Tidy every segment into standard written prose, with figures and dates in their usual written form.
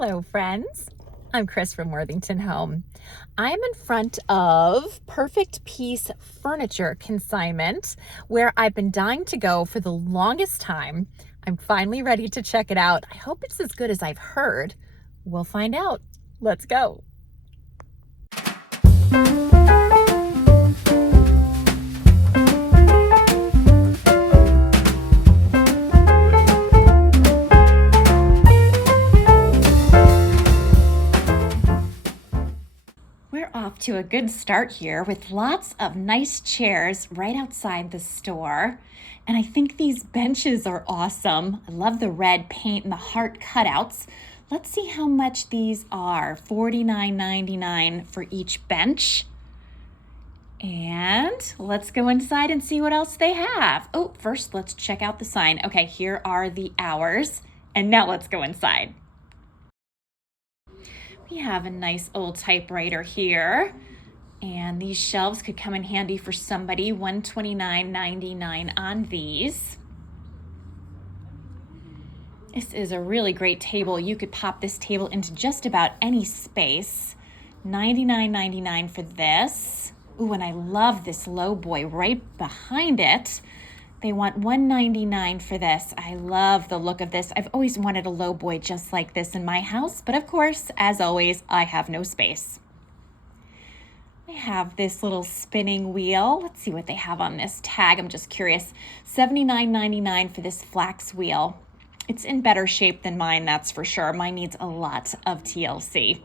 Hello, friends. I'm Chris from Worthington Home. I'm in front of Perfect Piece Furniture Consignment, where I've been dying to go for the longest time. I'm finally ready to check it out. I hope it's as good as I've heard. We'll find out. Let's go. We're off to a good start here with lots of nice chairs right outside the store. And I think these benches are awesome. I love the red paint and the heart cutouts. Let's see how much these are. $49.99 for each bench. And let's go inside and see what else they have. Oh, first let's check out the sign. Okay, here are the hours. And now let's go inside. We have a nice old typewriter here, and these shelves could come in handy for somebody. $129.99 on these. This is a really great table. You could pop this table into just about any space. $99.99 for this. Ooh, and I love this low boy right behind it. They want $199 for this. I love the look of this. I've always wanted a low boy just like this in my house, but of course, as always, I have no space. They have this little spinning wheel. Let's see what they have on this tag. I'm just curious. $79.99 for this flax wheel. It's in better shape than mine, that's for sure. Mine needs a lot of TLC.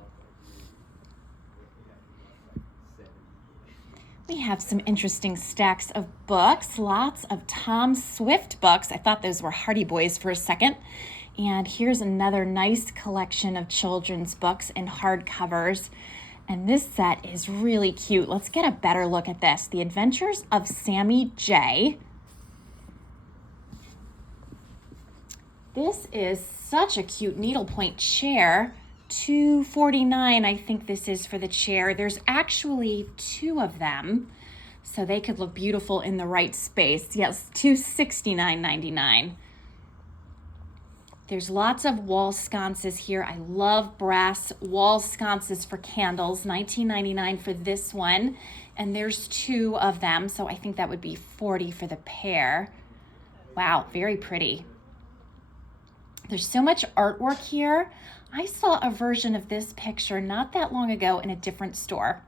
We have some interesting stacks of books, lots of Tom Swift books. I thought those were Hardy Boys for a second. And here's another nice collection of children's books in hardcovers. And this set is really cute. Let's get a better look at this. The Adventures of Sammy J. This is such a cute needlepoint chair. $249, I think this is for the chair. There's actually two of them, so they could look beautiful in the right space. Yes, $269.99. There's lots of wall sconces here. I love brass wall sconces for candles. $19.99 for this one, and there's two of them, so I think that would be $40 for the pair. Wow, very pretty. There's so much artwork here. I saw a version of this picture not that long ago in a different store.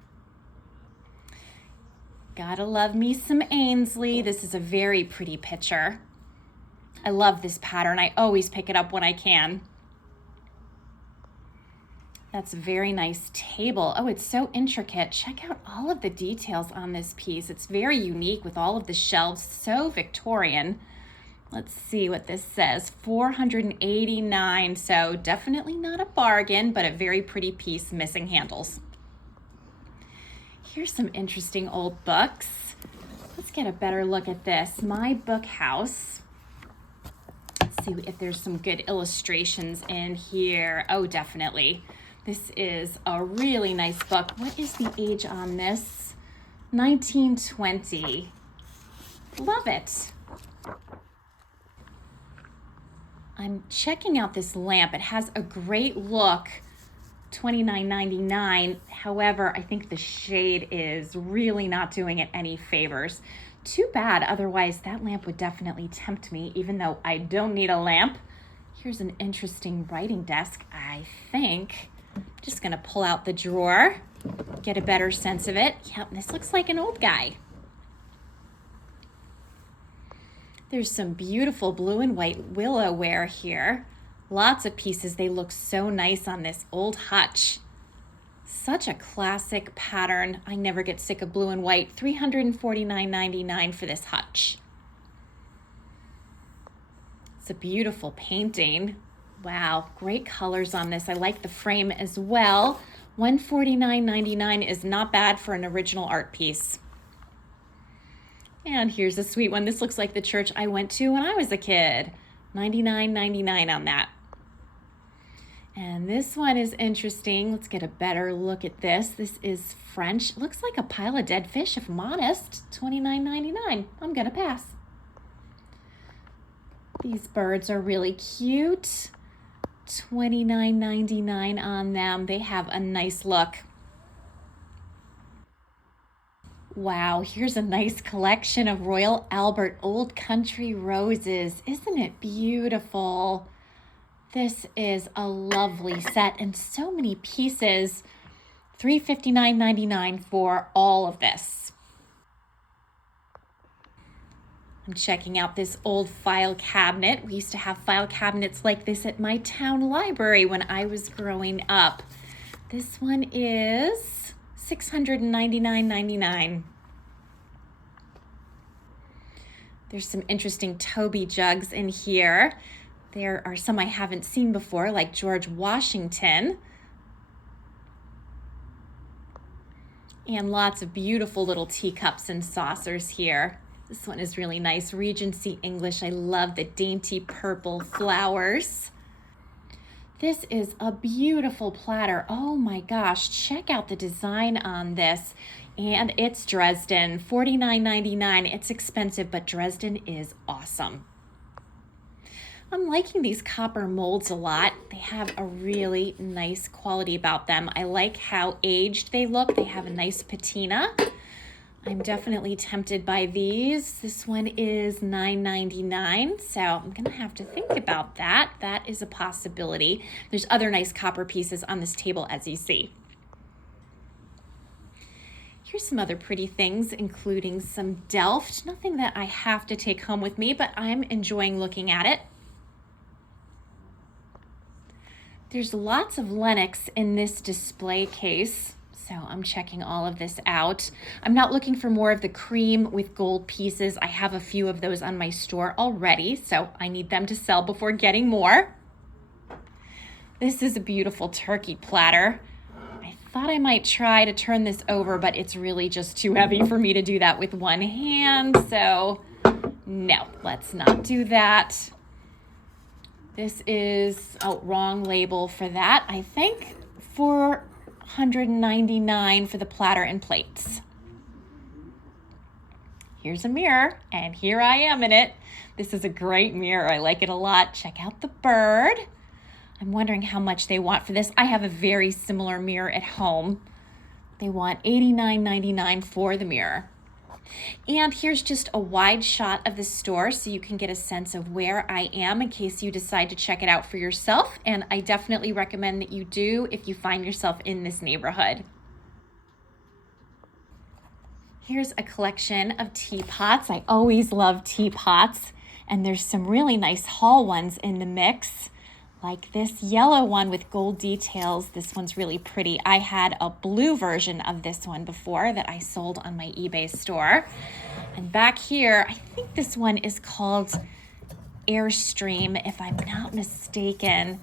Gotta love me some Ainsley. This is a very pretty picture. I love this pattern. I always pick it up when I can. That's a very nice table. Oh, it's so intricate. Check out all of the details on this piece. It's very unique with all of the shelves, so Victorian. Let's see what this says, $489, so definitely not a bargain, but a very pretty piece, missing handles. Here's some interesting old books. Let's get a better look at this. My Book House. Let's see if there's some good illustrations in here. Oh, definitely. This is a really nice book. What is the age on this? 1920. Love it. I'm checking out this lamp. It has a great look, $29.99. However, I think the shade is really not doing it any favors. Too bad, otherwise that lamp would definitely tempt me, even though I don't need a lamp. Here's an interesting writing desk, I think. I'm just gonna pull out the drawer, get a better sense of it. Yep, this looks like an old guy. There's some beautiful blue and white willow ware here. Lots of pieces. They look so nice on this old hutch. Such a classic pattern. I never get sick of blue and white. $349.99 for this hutch. It's a beautiful painting. Wow, great colors on this. I like the frame as well. $149.99 is not bad for an original art piece. And here's a sweet one. This looks like the church I went to when I was a kid. $99.99 on that. And this one is interesting. Let's get a better look at this. This is French. It looks like a pile of dead fish, if I'm honest. $29.99. I'm gonna pass. These birds are really cute. $29.99 on them. They have a nice look. Wow, here's a nice collection of Royal Albert Old Country roses. Isn't it beautiful? This is a lovely set and so many pieces. $359.99 for all of this. I'm checking out this old file cabinet. We used to have file cabinets like this at my town library when I was growing up. This one is $699.99. There's some interesting Toby jugs in here. There are some I haven't seen before, like George Washington. And lots of beautiful little teacups and saucers here. This one is really nice. Regency English. I love the dainty purple flowers. This is a beautiful platter. Oh my gosh, check out the design on this. And it's Dresden, $49.99. It's expensive, but Dresden is awesome. I'm liking these copper molds a lot. They have a really nice quality about them. I like how aged they look. They have a nice patina. I'm definitely tempted by these. This one is $9.99, so I'm gonna have to think about that. That is a possibility. There's other nice copper pieces on this table, as you see. Here's some other pretty things, including some Delft. Nothing that I have to take home with me, but I'm enjoying looking at it. There's lots of Lenox in this display case. So I'm checking all of this out. I'm not looking for more of the cream with gold pieces. I have a few of those on my store already, so I need them to sell before getting more. This is a beautiful turkey platter. I thought I might try to turn this over, but it's really just too heavy for me to do that with one hand, so no, let's not do that. This is, wrong label for that, I think, for $199 for the platter and plates. Here's a mirror, and here I am in it. This is a great mirror. I like it a lot. Check out the bird. I'm wondering how much they want for this. I have a very similar mirror at home. They want $89.99 for the mirror. And here's just a wide shot of the store so you can get a sense of where I am in case you decide to check it out for yourself. And I definitely recommend that you do if you find yourself in this neighborhood. Here's a collection of teapots. I always love teapots. And there's some really nice haul ones in the mix. Like this yellow one with gold details. This one's really pretty. I had a blue version of this one before that I sold on my eBay store. And back here, I think this one is called Airstream, if I'm not mistaken.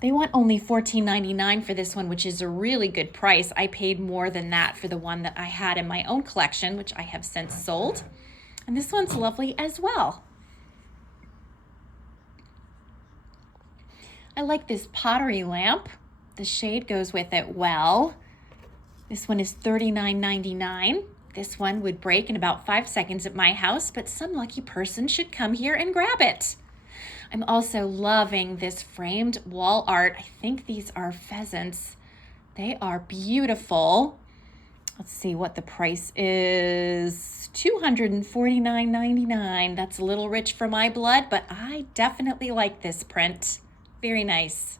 They want only $14.99 for this one, which is a really good price. I paid more than that for the one that I had in my own collection, which I have since sold. And this one's lovely as well. I like this pottery lamp. The shade goes with it well. This one is $39.99. This one would break in about 5 seconds at my house, but some lucky person should come here and grab it. I'm also loving this framed wall art. I think these are pheasants. They are beautiful. Let's see what the price is. $249.99. That's a little rich for my blood, but I definitely like this print. Very nice.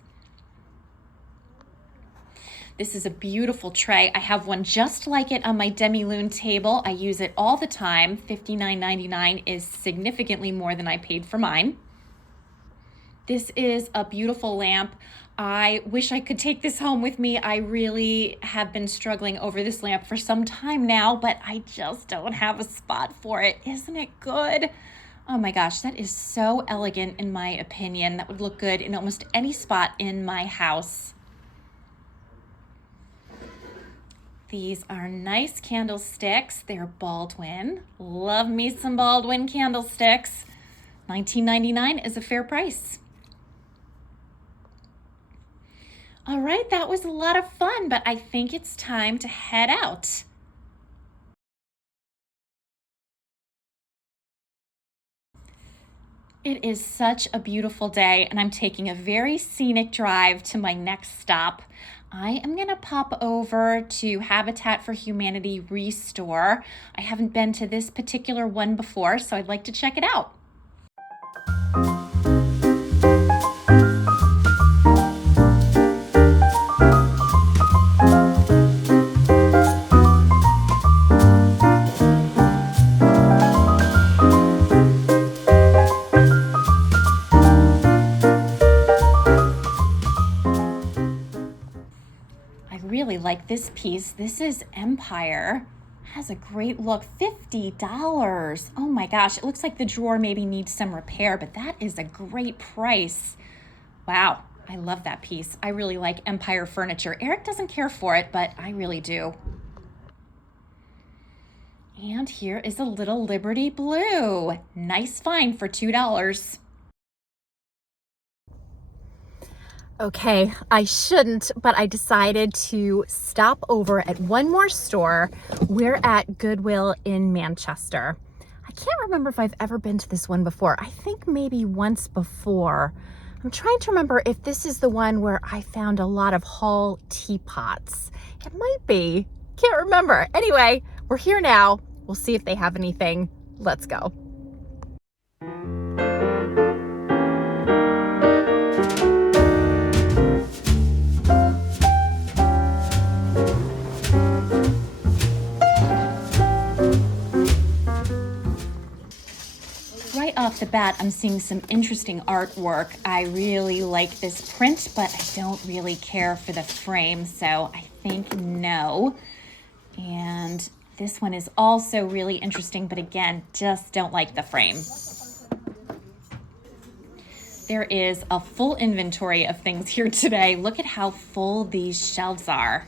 This is a beautiful tray. I have one just like it on my demi-lune table. I use it all the time. $59.99 is significantly more than I paid for mine. This is a beautiful lamp. I wish I could take this home with me. I really have been struggling over this lamp for some time now, but I just don't have a spot for it. Isn't it good? Oh my gosh, that is so elegant in my opinion. That would look good in almost any spot in my house. These are nice candlesticks. They're Baldwin. Love me some Baldwin candlesticks. $19.99 is a fair price. All right, that was a lot of fun, but I think it's time to head out. It is such a beautiful day, and I'm taking a very scenic drive to my next stop. I am going to pop over to Habitat for Humanity Restore. I haven't been to this particular one before, so I'd like to check it out. Really like this piece. This is Empire. Has a great look. $50. Oh my gosh, it looks like the drawer maybe needs some repair, but that is a great price. Wow, I love that piece. I really like Empire furniture. Eric doesn't care for it, but I really do. And here is a little Liberty Blue. Nice find for $2. Okay, I shouldn't, but I decided to stop over at one more store. We're at Goodwill in Manchester. I can't remember if I've ever been to this one before. I think maybe once before. I'm trying to remember if this is the one where I found a lot of Hall teapots. It might be. Can't remember. Anyway, we're here now. We'll see if they have anything. Let's go. Right off the bat, I'm seeing some interesting artwork. I really like this print, but I don't really care for the frame, so I think no. And this one is also really interesting, but again, just don't like the frame. There is a full inventory of things here today. Look at how full these shelves are.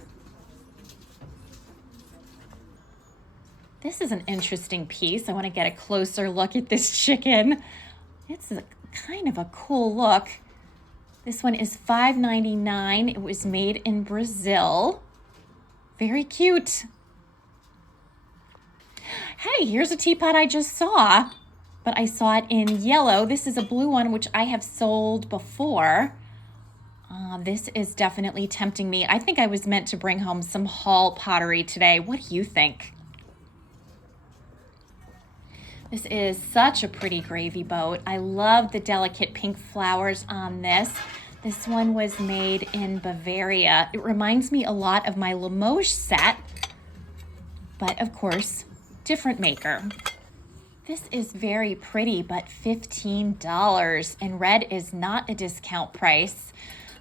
This is an interesting piece. I want to get a closer look at this chicken. It's kind of a cool look. This one is $5.99. It was made in Brazil. Very cute. Hey, here's a teapot I just saw, but I saw it in yellow. This is a blue one, which I have sold before. This is definitely tempting me. I think I was meant to bring home some Hall pottery today. What do you think? This is such a pretty gravy boat. I love the delicate pink flowers on this. This one was made in Bavaria. It reminds me a lot of my Limoges set, but of course, different maker. This is very pretty, but $15, and red is not a discount price.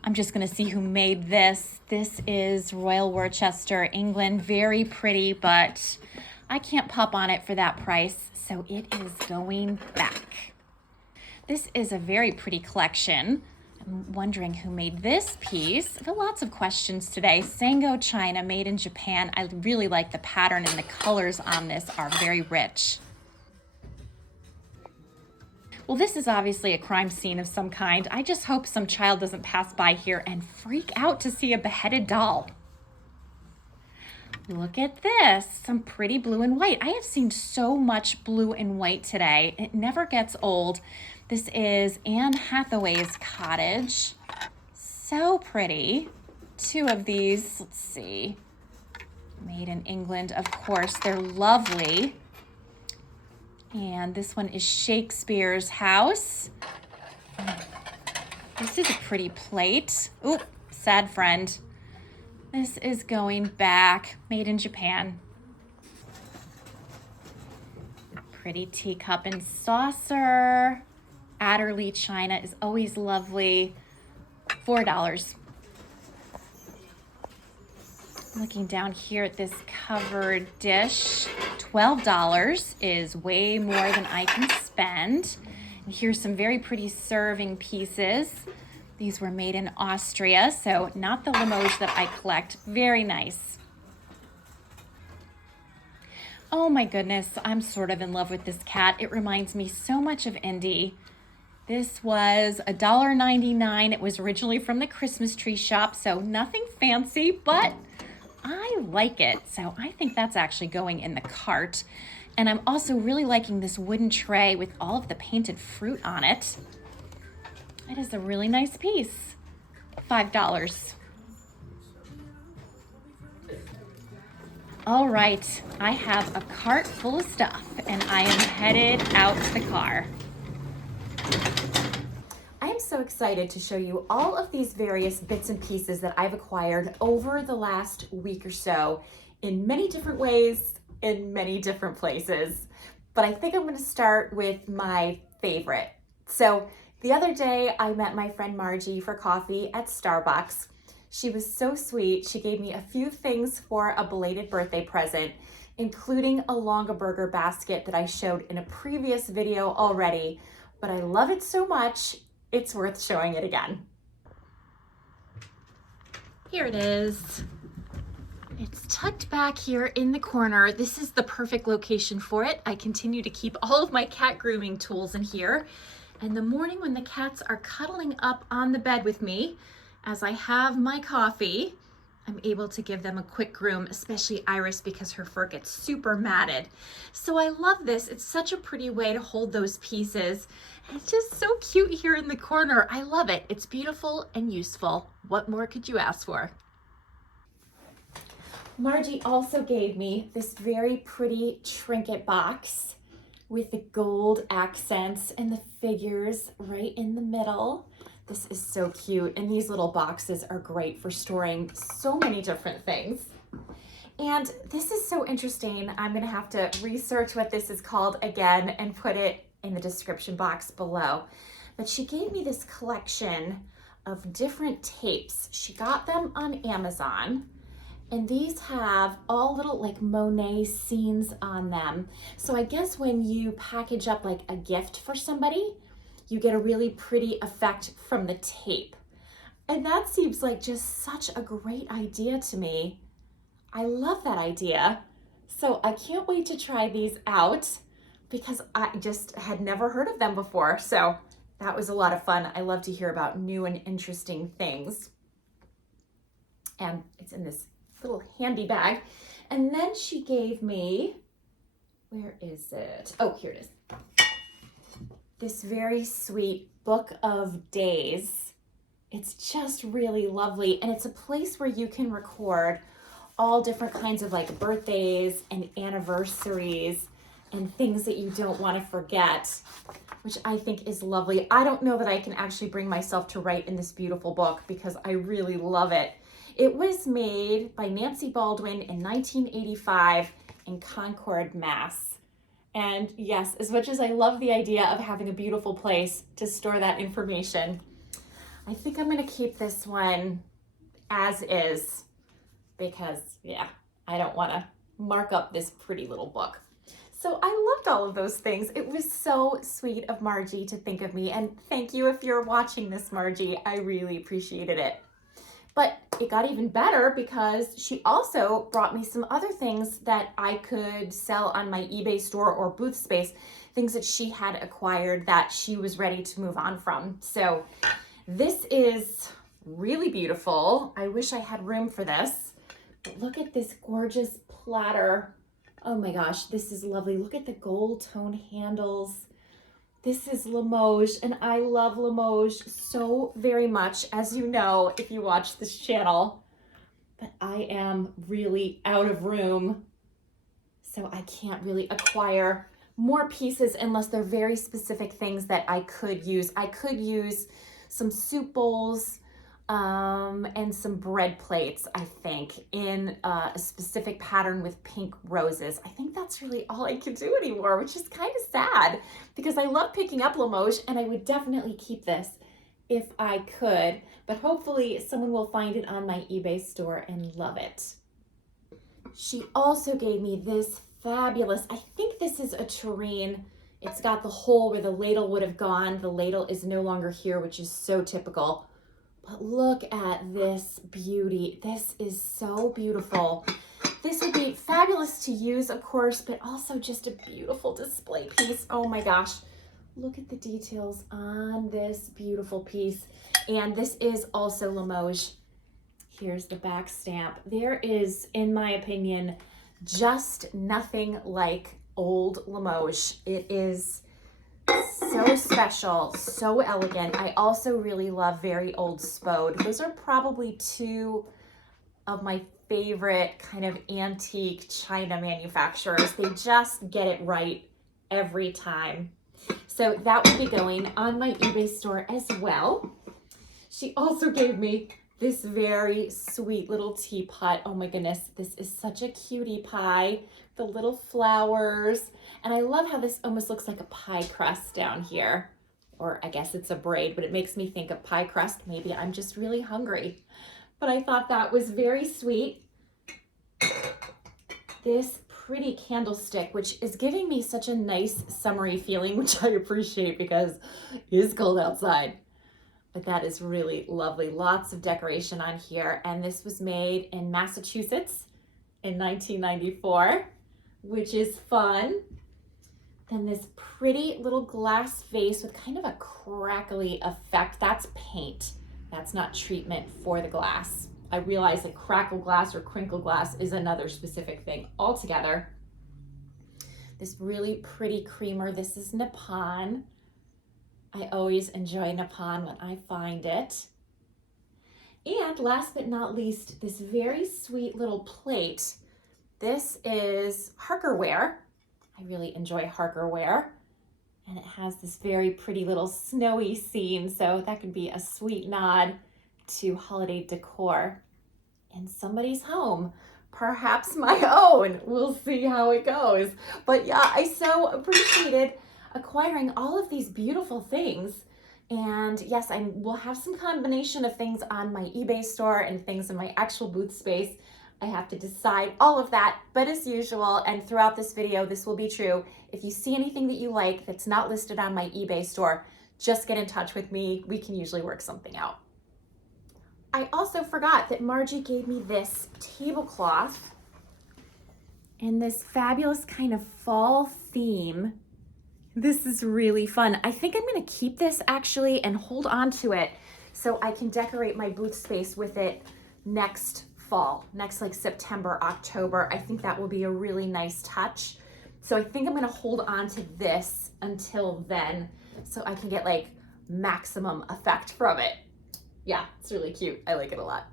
I'm just gonna see who made this. This is Royal Worcester, England. Very pretty, but I can't pop on it for that price, so it is going back. This is a very pretty collection. I'm wondering who made this piece. I've had lots of questions today. Sango China, made in Japan. I really like the pattern, and the colors on this are very rich. Well, this is obviously a crime scene of some kind. I just hope some child doesn't pass by here and freak out to see a beheaded doll. Look at this, some pretty blue and white. I have seen so much blue and white today. It never gets old. This is Anne Hathaway's cottage. So pretty. Two of these, let's see, made in England, of course. They're lovely. And this one is Shakespeare's house. This is a pretty plate. Oop, sad friend. This is going back, made in Japan. Pretty teacup and saucer. Adderley china is always lovely. $4. Looking down here at this covered dish, $12 is way more than I can spend. And here's some very pretty serving pieces. These were made in Austria, so not the Limoges that I collect. Very nice. Oh my goodness, I'm sort of in love with this cat. It reminds me so much of Indy. This was $1.99. It was originally from the Christmas tree shop, so nothing fancy, but I like it. So I think that's actually going in the cart. And I'm also really liking this wooden tray with all of the painted fruit on it. It is a really nice piece. $5. All right, I have a cart full of stuff and I am headed out to the car. I am so excited to show you all of these various bits and pieces that I've acquired over the last week or so in many different ways, in many different places. But I think I'm going to start with my favorite. So the other day I met my friend Margie for coffee at Starbucks. She was so sweet. She gave me a few things for a belated birthday present, including a Longaberger basket that I showed in a previous video already, but I love it so much, it's worth showing it again. Here it is. It's tucked back here in the corner. This is the perfect location for it. I continue to keep all of my cat grooming tools in here. And the morning when the cats are cuddling up on the bed with me, as I have my coffee, I'm able to give them a quick groom, especially Iris because her fur gets super matted. So I love this. It's such a pretty way to hold those pieces. And it's just so cute here in the corner. I love it. It's beautiful and useful. What more could you ask for? Margie also gave me this very pretty trinket box with the gold accents and the figures right in the middle. This is so cute, and these little boxes are great for storing so many different things. And this is so interesting. I'm gonna have to research what this is called again and put it in the description box below. But she gave me this collection of different tapes. She got them on Amazon, and these have all little like Monet scenes on them. So I guess when you package up like a gift for somebody, you get a really pretty effect from the tape. And that seems like just such a great idea to me. I love that idea. So I can't wait to try these out because I just had never heard of them before. So that was a lot of fun. I love to hear about new and interesting things. And it's in this little handy bag. And then she gave me, where is it? Oh, here it is. This very sweet book of days. It's just really lovely. And it's a place where you can record all different kinds of like birthdays and anniversaries and things that you don't want to forget, which I think is lovely. I don't know that I can actually bring myself to write in this beautiful book because I really love it. It was made by Nancy Baldwin in 1985 in Concord, Mass. And yes, as much as I love the idea of having a beautiful place to store that information, I think I'm going to keep this one as is because, yeah, I don't want to mark up this pretty little book. So I loved all of those things. It was so sweet of Margie to think of me. And thank you if you're watching this, Margie. I really appreciated it. But it got even better because she also brought me some other things that I could sell on my eBay store or booth space, things that she had acquired that she was ready to move on from. So this is really beautiful. I wish I had room for this. But look at this gorgeous platter. Oh my gosh, this is lovely. Look at the gold tone handles. This is Limoges, and I love Limoges so very much, as you know, if you watch this channel. But I am really out of room, so I can't really acquire more pieces unless they're very specific things that I could use. I could use some soup bowls and some bread plates, I think, in a specific pattern with pink roses. I think that's really all I can do anymore, which is kind of sad because I love picking up Limoges and I would definitely keep this if I could, but hopefully someone will find it on my eBay store and love it. She also gave me this fabulous, I think this is a tureen. It's got the hole where the ladle would have gone. The ladle is no longer here, which is so typical. But look at this beauty. This is so beautiful. This would be fabulous to use, of course, but also just a beautiful display piece. Oh my gosh. Look at the details on this beautiful piece. And this is also Limoges. Here's the back stamp. There is, in my opinion, just nothing like old Limoges. It is so special, so elegant. I also really love very old Spode. Those are probably two of my favorite kind of antique China manufacturers. They just get it right every time. So that will be going on my eBay store as well. She also gave me this very sweet little teapot. Oh my goodness, this is such a cutie pie. The little flowers. And I love how this almost looks like a pie crust down here. Or I guess it's a braid, but it makes me think of pie crust. Maybe I'm just really hungry. But I thought that was very sweet. This pretty candlestick, which is giving me such a nice summery feeling, which I appreciate because it is cold outside. But that is really lovely. Lots of decoration on here. And this was made in Massachusetts in 1994, which is fun. Then this pretty little glass vase with kind of a crackly effect. That's paint. That's not treatment for the glass. I realize that crackle glass or crinkle glass is another specific thing altogether. This really pretty creamer. This is Nippon. I always enjoy Nippon when I find it. And last but not least, this very sweet little plate. This is Harkerware. I really enjoy Harkerware. And it has this very pretty little snowy scene, so that could be a sweet nod to holiday decor in somebody's home. Perhaps my own. We'll see how it goes. But yeah, I so appreciated acquiring all of these beautiful things. And yes, I will have some combination of things on my eBay store and things in my actual booth space. I have to decide all of that, but as usual, and throughout this video, this will be true. If you see anything that you like that's not listed on my eBay store, just get in touch with me. We can usually work something out. I also forgot that Margie gave me this tablecloth and this fabulous kind of fall theme. This is really fun. I think I'm gonna keep this actually and hold on to it so I can decorate my booth space with it next fall, next like September, October. I think that will be a really nice touch. So I think I'm gonna hold on to this until then so I can get like maximum effect from it. Yeah, it's really cute. I like it a lot.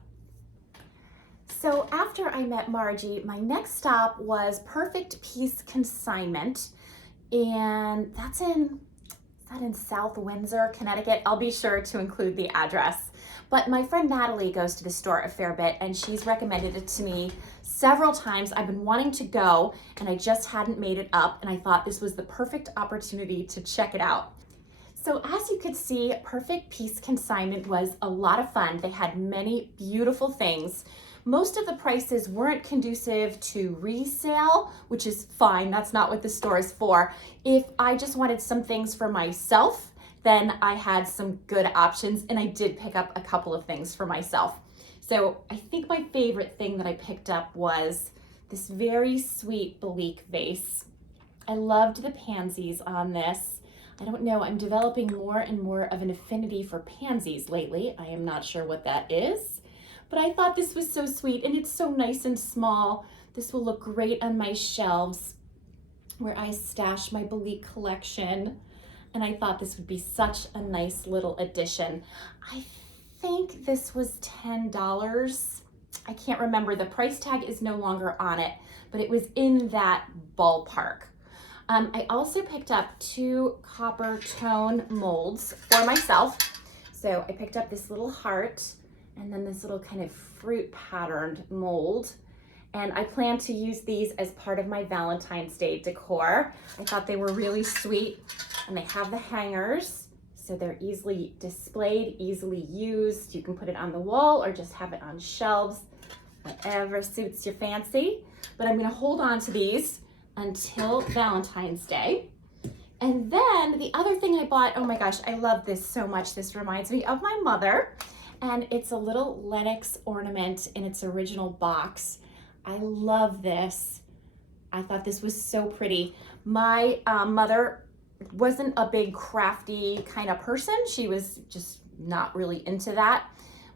So after I met Margie, my next stop was Perfect Piece Consignment. And that's in South Windsor, Connecticut. I'll be sure to include the address. But my friend Natalie goes to the store a fair bit and she's recommended it to me several times. I've been wanting to go and I just hadn't made it up, and I thought this was the perfect opportunity to check it out. So as you could see, Perfect Piece Consignment was a lot of fun. They had many beautiful things. Most of the prices weren't conducive to resale, which is fine. That's not what the store is for. If I just wanted some things for myself, then I had some good options, and I did pick up a couple of things for myself. So I think my favorite thing that I picked up was this very sweet Bellique vase. I loved the pansies on this. I don't know, I'm developing more and more of an affinity for pansies lately. I am not sure what that is, but I thought this was so sweet, and it's so nice and small. This will look great on my shelves where I stash my Bellique collection. And I thought this would be such a nice little addition. I think this was $10. I can't remember. The price tag is no longer on it, but it was in that ballpark. I also picked up 2 copper tone molds for myself. So I picked up this little heart and then this little kind of fruit patterned mold. And I plan to use these as part of my Valentine's Day decor. I thought they were really sweet, and they have the hangers, so they're easily displayed, easily used. You can put it on the wall or just have it on shelves, whatever suits your fancy. But I'm gonna hold on to these until Valentine's Day. And then the other thing I bought, oh my gosh, I love this so much. This reminds me of my mother, and it's a little Lenox ornament in its original box. I love this. I thought this was so pretty. My mother wasn't a big crafty kind of person. She was just not really into that,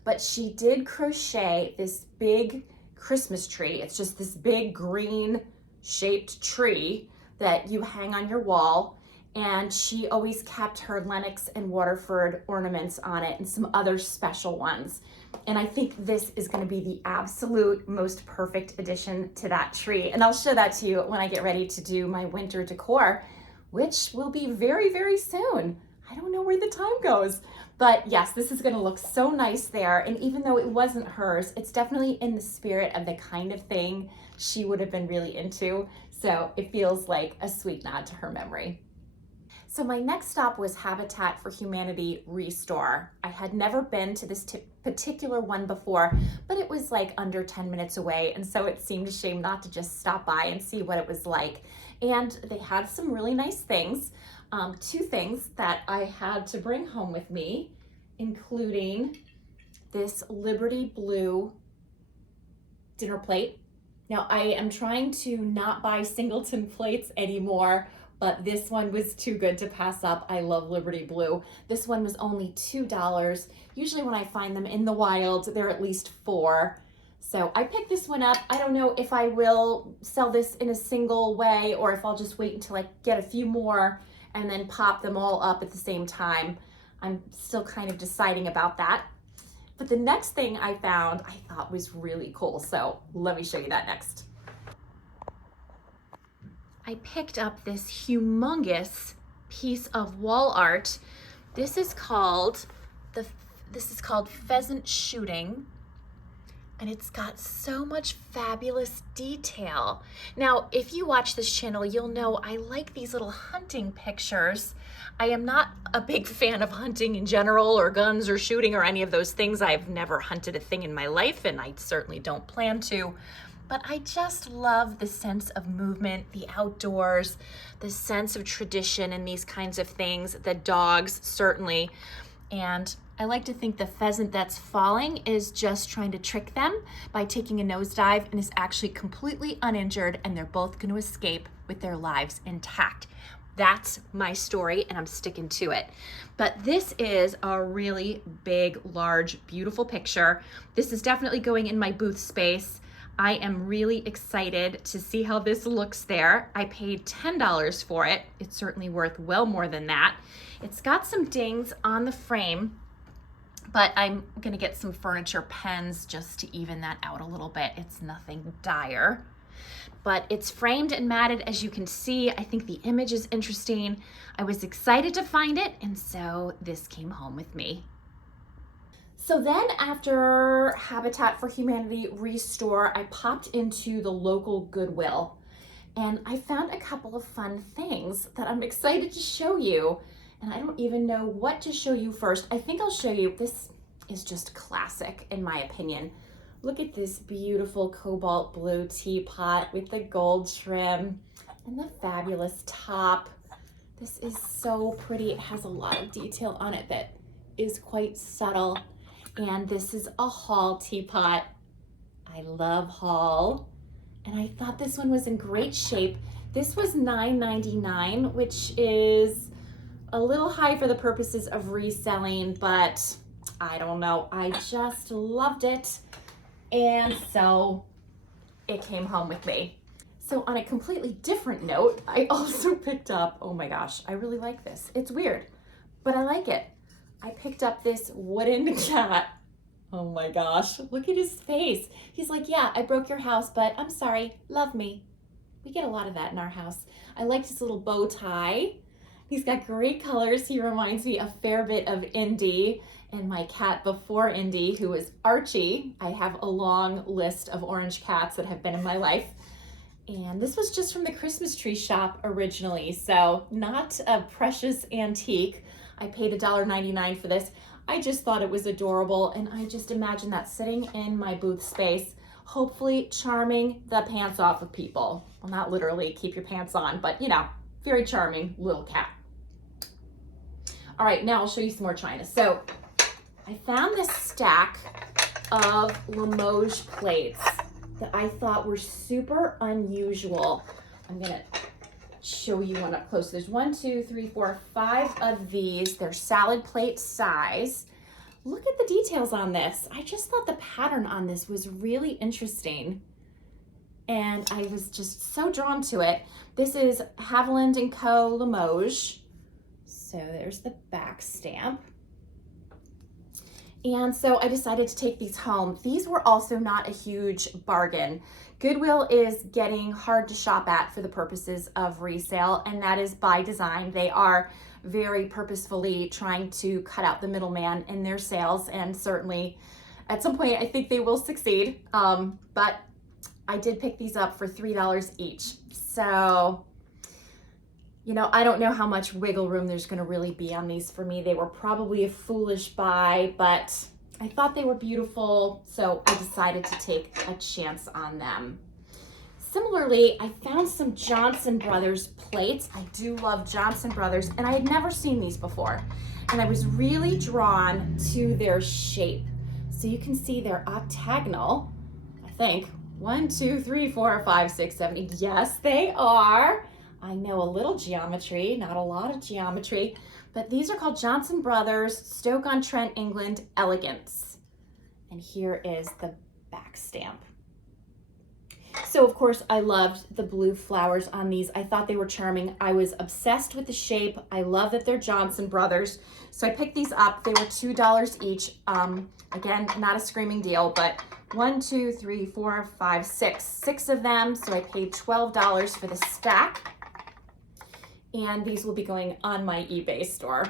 but she did crochet this big Christmas tree. It's just this big green shaped tree that you hang on your wall. And she always kept her Lenox and Waterford ornaments on it and some other special ones. And I think this is going to be the absolute most perfect addition to that tree. And I'll show that to you when I get ready to do my winter decor, which will be very, very soon. I don't know where the time goes, but yes, this is going to look so nice there. And even though it wasn't hers, it's definitely in the spirit of the kind of thing she would have been really into. So it feels like a sweet nod to her memory. So my next stop was Habitat for Humanity Restore. I had never been to this particular one before, but it was like under 10 minutes away. And so it seemed a shame not to just stop by and see what it was like. And they had some really nice things. Two things that I had to bring home with me, including this Liberty Blue dinner plate. Now I am trying to not buy singleton plates anymore, but this one was too good to pass up. I love Liberty Blue. This one was only $2. Usually when I find them in the wild, they're at least $4. So I picked this one up. I don't know if I will sell this in a single way or if I'll just wait until I get a few more and then pop them all up at the same time. I'm still kind of deciding about that. But the next thing I found I thought was really cool. So let me show you that next. I picked up this humongous piece of wall art. This is called Pheasant Shooting, and it's got so much fabulous detail. Now, if you watch this channel, you'll know I like these little hunting pictures. I am not a big fan of hunting in general or guns or shooting or any of those things. I've never hunted a thing in my life, and I certainly don't plan to. But I just love the sense of movement, the outdoors, the sense of tradition in these kinds of things, the dogs certainly. And I like to think the pheasant that's falling is just trying to trick them by taking a nosedive and is actually completely uninjured, and they're both going to escape with their lives intact. That's my story, and I'm sticking to it. But this is a really big, large, beautiful picture. This is definitely going in my booth space. I am really excited to see how this looks there. I paid $10 for it. It's certainly worth well more than that. It's got some dings on the frame, but I'm gonna get some furniture pens just to even that out a little bit. It's nothing dire, but it's framed and matted, as you can see. I think the image is interesting. I was excited to find it, and so this came home with me. So then after Habitat for Humanity Restore, I popped into the local Goodwill, and I found a couple of fun things that I'm excited to show you. And I don't even know what to show you first. I think I'll show you, this is just classic in my opinion. Look at this beautiful cobalt blue teapot with the gold trim and the fabulous top. This is so pretty. It has a lot of detail on it that is quite subtle. And this is a Hall teapot. I love Hall. And I thought this one was in great shape. This was $9.99, which is a little high for the purposes of reselling, but I don't know. I just loved it. And so it came home with me. So on a completely different note, I also picked up, oh my gosh, I really like this. It's weird, but I like it. I picked up this wooden cat. Oh my gosh, look at his face. He's like, yeah, I broke your house, but I'm sorry, love me. We get a lot of that in our house. I liked his little bow tie. He's got great colors. He reminds me a fair bit of Indy and my cat before Indy, who is Archie. I have a long list of orange cats that have been in my life. And this was just from the Christmas tree shop originally, so not a precious antique. I paid $1.99 for this. I just thought it was adorable, and I just imagine that sitting in my booth space, hopefully charming the pants off of people. Well, not literally keep your pants on, but you know, very charming little cat. All right, now I'll show you some more china. So I found this stack of Limoges plates that I thought were super unusual. I'm gonna show you one up close. There's 1, 2, 3, 4, 5 of these. They're salad plate size. Look at the details on this. I just thought the pattern on this was really interesting. and I was just so drawn to it. This is Haviland & Co. Limoges. So there's the back stamp. And so I decided to take these home. These were also not a huge bargain. Goodwill is getting hard to shop at for the purposes of resale, and that is by design. They are very purposefully trying to cut out the middleman in their sales, and certainly at some point I think they will succeed. But I did pick these up for $3 each. So, you know, I don't know how much wiggle room there's going to really be on these for me. They were probably a foolish buy, but I thought they were beautiful, so I decided to take a chance on them. Similarly, I found some Johnson Brothers plates. I do love Johnson Brothers, and I had never seen these before. And I was really drawn to their shape. So you can see they're octagonal, I think. 1, 2, 3, 4, 5, 6, 7, 8. Yes, they are. I know a little geometry, not a lot of geometry, but these are called Johnson Brothers, Stoke-on-Trent, England, Elegance. And here is the back stamp. So of course I loved the blue flowers on these. I thought they were charming. I was obsessed with the shape. I love that they're Johnson Brothers. So I picked these up. They were $2 each. Again, not a screaming deal, but 1, 2, 3, 4, 5, 6. 6 of them. So I paid $12 for the stack. And these will be going on my eBay store.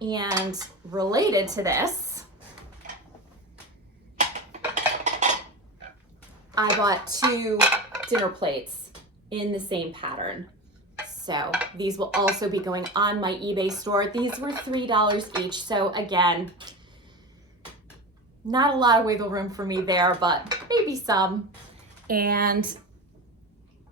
And related to this, I bought 2 dinner plates in the same pattern. So these will also be going on my eBay store. These were $3 each. So again, not a lot of wiggle room for me there, but maybe some. And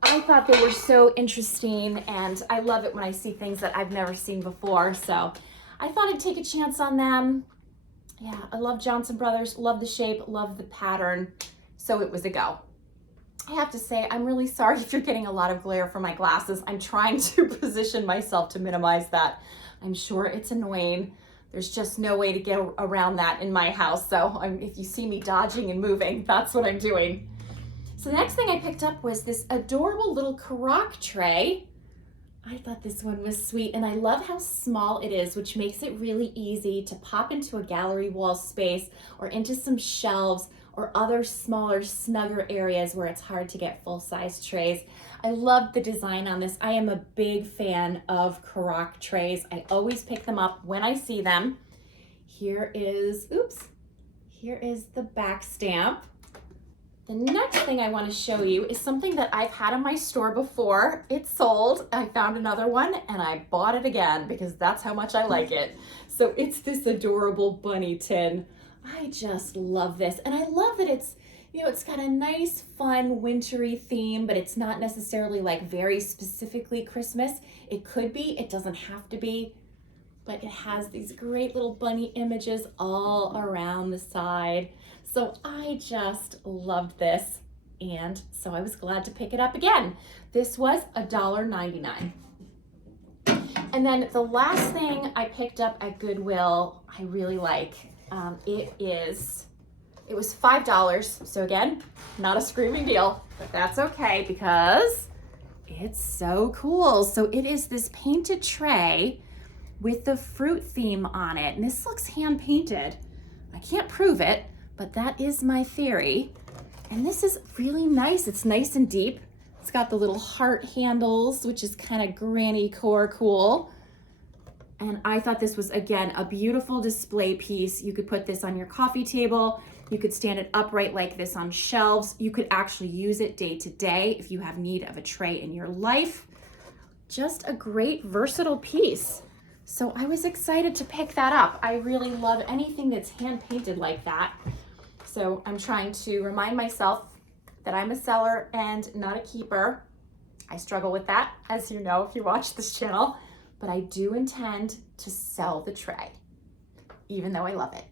I thought they were so interesting, and I love it when I see things that I've never seen before. So I thought I'd take a chance on them. Yeah, I love Johnson Brothers, love the shape, love the pattern. So it was a go. I have to say, I'm really sorry if you're getting a lot of glare from my glasses. I'm trying to position myself to minimize that. I'm sure it's annoying. There's just no way to get around that in my house. So if you see me dodging and moving, that's what I'm doing. So the next thing I picked up was this adorable little Carac tray. I thought this one was sweet, and I love how small it is, which makes it really easy to pop into a gallery wall space or into some shelves or other smaller, snugger areas where it's hard to get full-size trays. I love the design on this. I am a big fan of Carac trays. I always pick them up when I see them. Here is the back stamp. The next thing I want to show you is something that I've had in my store before. It's sold. I found another one and I bought it again because that's how much I like it. So it's this adorable bunny tin. I just love this. And I love that it's, you know, it's got a nice, fun, wintry theme, but it's not necessarily like very specifically Christmas. It could be, it doesn't have to be, but it has these great little bunny images all around the side. So I just loved this, and so I was glad to pick it up again. This was $1.99. And then the last thing I picked up at Goodwill, I really like. It was $5. So again, not a screaming deal, but that's okay because it's so cool. So it is this painted tray with the fruit theme on it. And this looks hand painted. I can't prove it, but that is my theory. And this is really nice. It's nice and deep. It's got the little heart handles, which is kind of granny core cool. And I thought this was, again, a beautiful display piece. You could put this on your coffee table. You could stand it upright like this on shelves. You could actually use it day to day if you have need of a tray in your life. Just a great versatile piece. So I was excited to pick that up. I really love anything that's hand painted like that. So I'm trying to remind myself that I'm a seller and not a keeper. I struggle with that, as you know, if you watch this channel, but I do intend to sell the tray, even though I love it.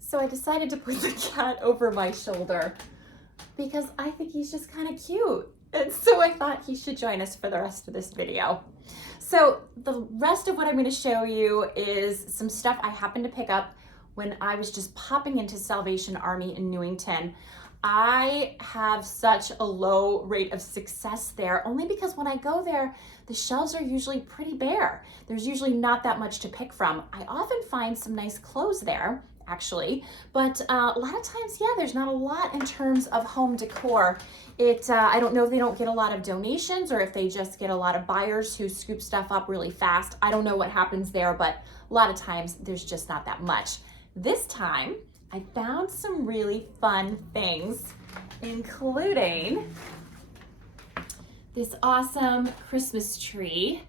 So I decided to put the cat over my shoulder because I think he's just kind of cute. And so I thought he should join us for the rest of this video. So the rest of what I'm going to show you is some stuff I happened to pick up when I was just popping into Salvation Army in Newington. I have such a low rate of success there, only because when I go there, the shelves are usually pretty bare. There's usually not that much to pick from. I often find some nice clothes there, actually, but a lot of times, yeah, there's not a lot in terms of home decor. I don't know if they don't get a lot of donations or if they just get a lot of buyers who scoop stuff up really fast. I don't know what happens there, but a lot of times there's just not that much. This time, I found some really fun things, including this awesome Christmas tree.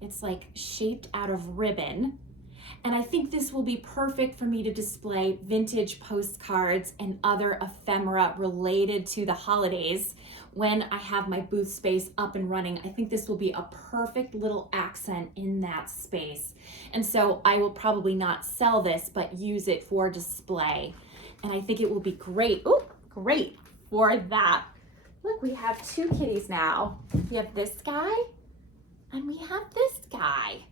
It's like shaped out of ribbon. And I think this will be perfect for me to display vintage postcards and other ephemera related to the holidays when I have my booth space up and running. I think this will be a perfect little accent in that space. And so I will probably not sell this, but use it for display. And I think it will be great, great for that. Look, we have two kitties now. We have this guy and we have this guy.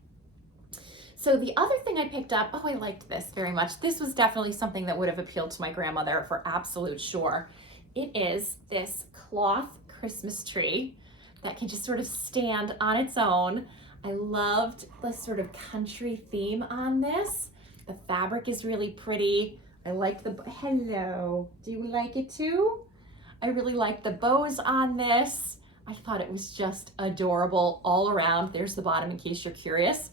So the other thing I picked up, I liked this very much. This was definitely something that would have appealed to my grandmother for absolute sure. It is this cloth Christmas tree that can just sort of stand on its own. I loved the sort of country theme on this. The fabric is really pretty. I like hello, do you like it too? I really like the bows on this. I thought it was just adorable all around. There's the bottom in case you're curious.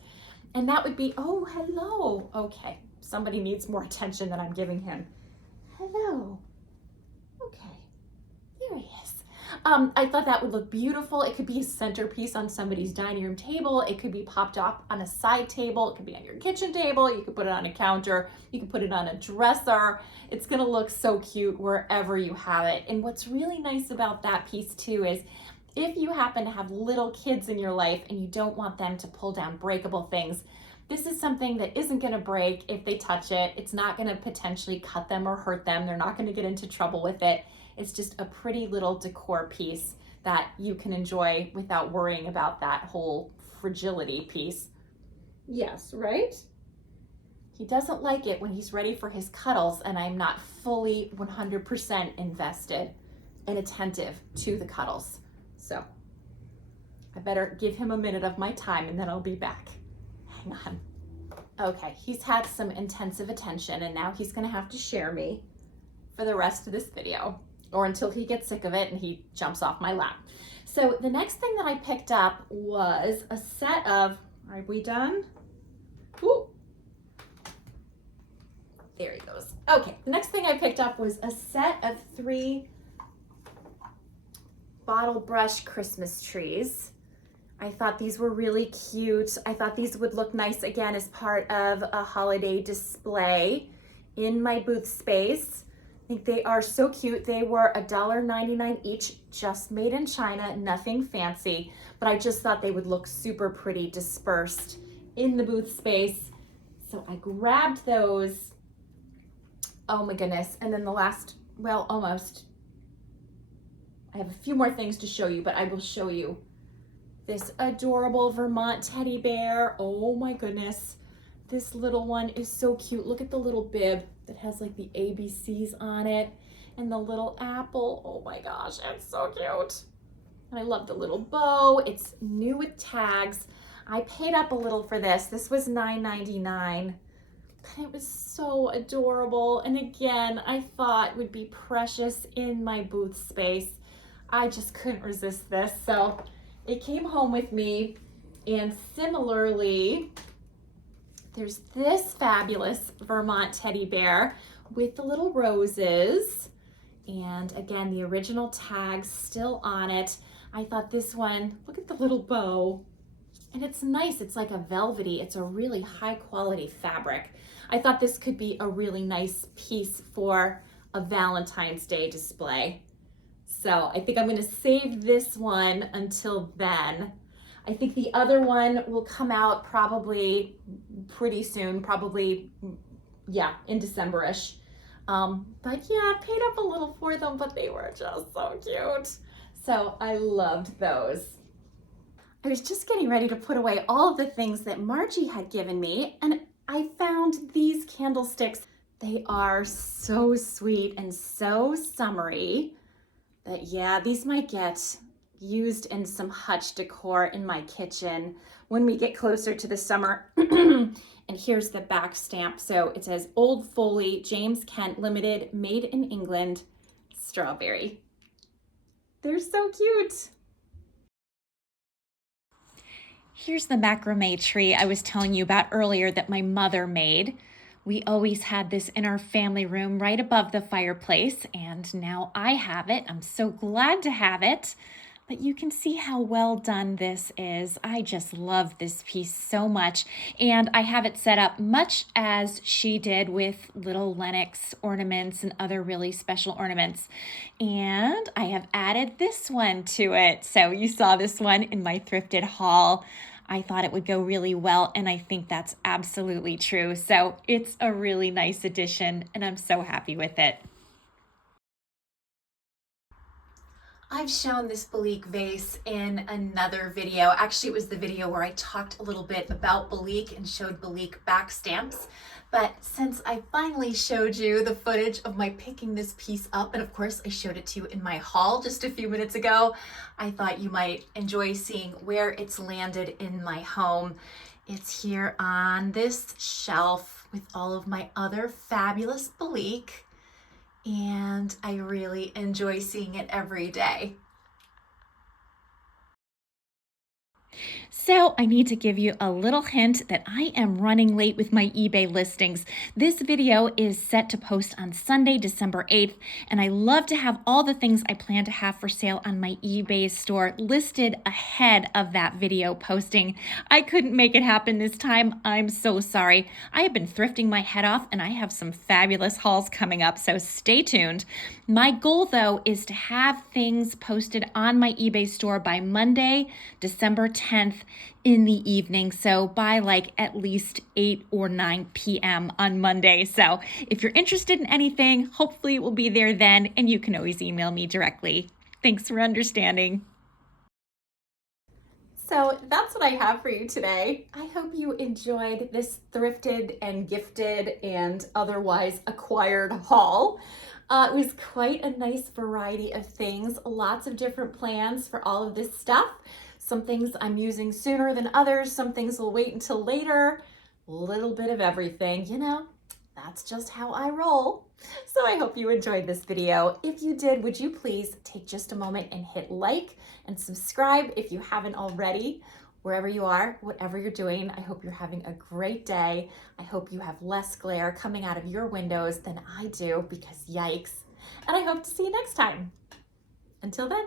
And that would be, oh, hello. Okay, somebody needs more attention than I'm giving him. Hello. Okay, there he is. I thought that would look beautiful. It could be a centerpiece on somebody's dining room table. It could be popped up on a side table. It could be on your kitchen table. You could put it on a counter. You could put it on a dresser. It's gonna look so cute wherever you have it. And what's really nice about that piece too is if you happen to have little kids in your life and you don't want them to pull down breakable things, this is something that isn't going to break if they touch it. It's not going to potentially cut them or hurt them. They're not going to get into trouble with it. It's just a pretty little decor piece that you can enjoy without worrying about that whole fragility piece. Yes, right? He doesn't like it when he's ready for his cuddles and I'm not fully 100% invested and attentive to the cuddles. So I better give him a minute of my time and then I'll be back. Hang on. Okay, he's had some intensive attention and now he's gonna have to share me for the rest of this video or until he gets sick of it and he jumps off my lap. So the next thing that I picked up was a set of, are we done? Ooh. There he goes. Okay, the next thing I picked up was a set of 3 bottle brush Christmas trees. I thought these were really cute. I thought these would look nice again as part of a holiday display in my booth space. I think they are so cute. They were $1.99 each, just made in China, nothing fancy, but I just thought they would look super pretty dispersed in the booth space. So I grabbed those. Oh my goodness. And then the last, well, almost, I have a few more things to show you, but I will show you this adorable Vermont teddy bear. Oh my goodness. This little one is so cute. Look at the little bib that has like the ABCs on it and the little apple. Oh my gosh, it's so cute. And I love the little bow. It's new with tags. I paid up a little for this. This was $9.99. It was so adorable. And again, I thought would be precious in my booth space. I just couldn't resist this. So it came home with me. And similarly, there's this fabulous Vermont teddy bear with the little roses. And again, the original tags still on it. I thought this one, look at the little bow. And it's nice, it's like a velvety, it's a really high quality fabric. I thought this could be a really nice piece for a Valentine's Day display. So I think I'm gonna save this one until then. I think the other one will come out probably pretty soon, probably, yeah, in December-ish. But yeah, I paid up a little for them, but they were just so cute. So I loved those. I was just getting ready to put away all of the things that Margie had given me, and I found these candlesticks. They are so sweet and so summery that, yeah, these might get used in some hutch decor in my kitchen when we get closer to the summer. And here's the back stamp. So it says Old Foley, James Kent Limited, made in England, strawberry. They're so cute. Here's the macrame tree I was telling you about earlier that my mother made. We always had this in our family room right above the fireplace, and now I have it. I'm so glad to have it. But you can see how well done this is. I just love this piece so much. And I have it set up much as she did with little Lenox ornaments and other really special ornaments. And I have added this one to it. So you saw this one in my thrifted haul. I thought it would go really well, and I think that's absolutely true. So it's a really nice addition, and I'm so happy with it. I've shown this Belique vase in another video. Actually, it was the video where I talked a little bit about Belique and showed Belique back stamps. But since I finally showed you the footage of my picking this piece up, and of course I showed it to you in my haul just a few minutes ago, I thought you might enjoy seeing where it's landed in my home. It's here on this shelf with all of my other fabulous Belique, and I really enjoy seeing it every day. So I need to give you a little hint that I am running late with my eBay listings. This video is set to post on Sunday, December 8th, and I love to have all the things I plan to have for sale on my eBay store listed ahead of that video posting. I couldn't make it happen this time. I'm so sorry. I have been thrifting my head off, and I have some fabulous hauls coming up, so stay tuned. My goal, though, is to have things posted on my eBay store by Monday, December 10th in the evening. So by like at least 8 or 9 p.m. on Monday. So if you're interested in anything, hopefully it will be there then, and you can always email me directly. Thanks for understanding. So that's what I have for you today. I hope you enjoyed this thrifted and gifted and otherwise acquired haul. It was quite a nice variety of things, lots of different plans for all of this stuff. Some things I'm using sooner than others, some things will wait until later, a little bit of everything, you know, that's just how I roll. So I hope you enjoyed this video. If you did, would you please take just a moment and hit like and subscribe if you haven't already. Wherever you are, whatever you're doing, I hope you're having a great day. I hope you have less glare coming out of your windows than I do, because yikes. And I hope to see you next time. Until then.